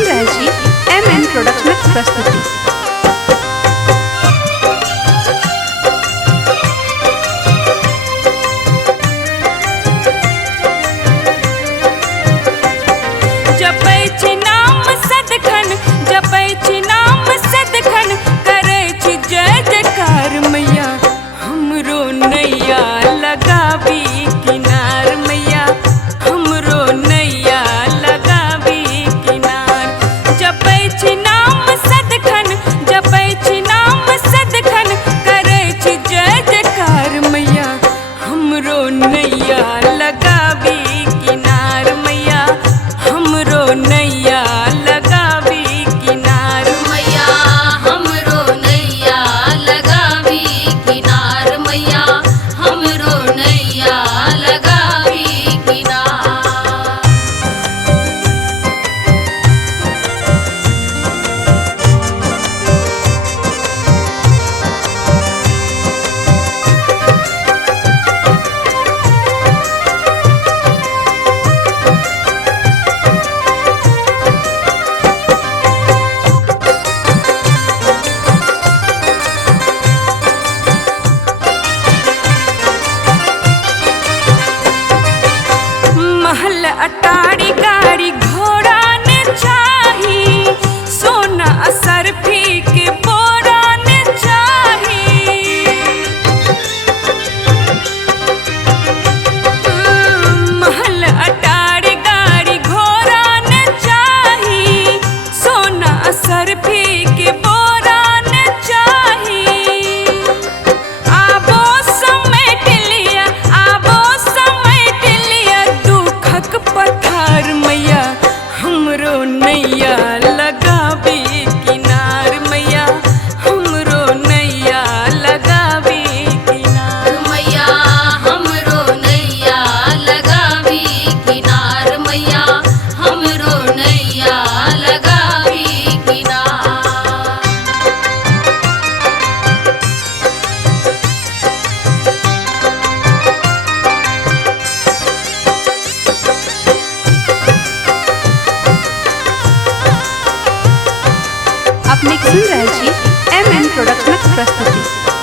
सुन रहे G M production प्रस्तुति। महल अटारी गाड़ी घोड़ा ने चाही, सोना असरफी के बोरा ने चाही। महल अटारी गाड़ी घोड़ा ने चाही, सोना असरफी के बोरा ने चाही। आबो समेट लिया, आबो समेट लिया दुखक पत्थर मैया, हमरो नैया लगाबी किनार मैया, हमरो नैया लगाबी किनार मैया, हमरो नैया लगाबी किनार मैया, हमरो नैया लगाबी किनार। आप सुन रहे जी एम प्रोडक्शन प्रस्तुति।